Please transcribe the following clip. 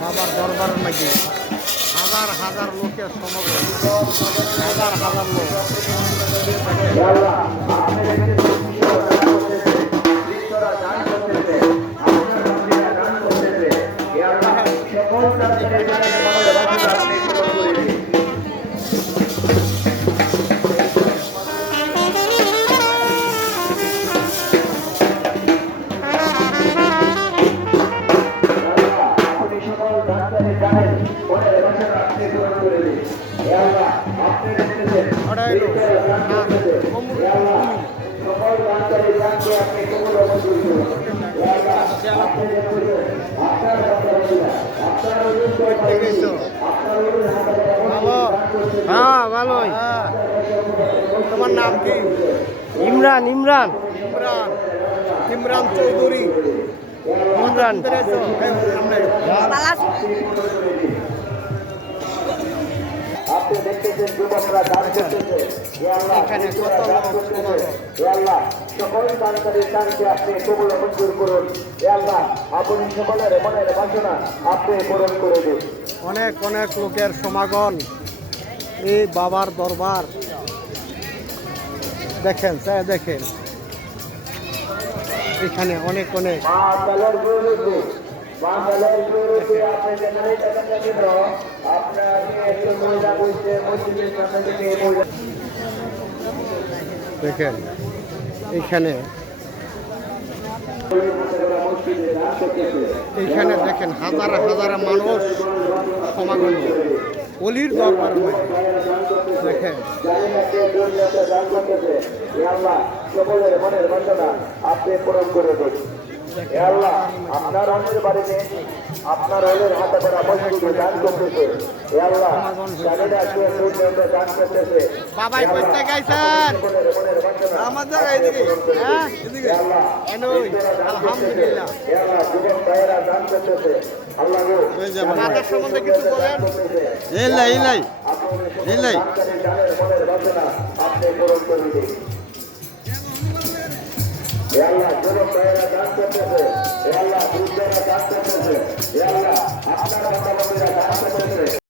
বাবার দরবারের নাকি হাজার হাজার লোকের সমাগম। হাজার হাজার লোক। ওটা ভালো হ্যাঁ ভালোই হ্যাঁ তোমার নাম কি ইমরান। ইমরান ইমরান ইমরান চৌধুরী ইমরান এখানে কত লোক সমাগম। এ আল্লাহ, সকল দানকারীর দানকে আপনি কবুল মঞ্জুর করুন। আল্লাহ আপনি সকলের মনের বাসনা আপনি পূরণ করে দিন। অনেক অনেক লোকের সমাগম এই বাবার দরবার। দেখেন স্যার দেখেন। এখানে অনেক অনেক। দেখেন এখানে এখানে দেখেন হাজার হাজার মানুষ সমাগম অলির দরবার দেখেন। আপনি পূরণ করে এ আল্লাহ আপনার অন্যের বাড়িতে আপনার অন্যের হাতে করা মসজিদে দান করতেছে। এ আল্লাহ জানেন কে দুর্নীতি দান করতেছে। বাবাই করতে গাইছেন। এইদিকে হ্যাঁ এদিকে। এনই আলহামদুলিল্লাহ। এ আল্লাহ যুবক ভাইয়েরা দান করতেছে। আল্লাহ গো মাদার সম্বন্ধে কিছু বলেন? আপনি পূরণ করে দিন।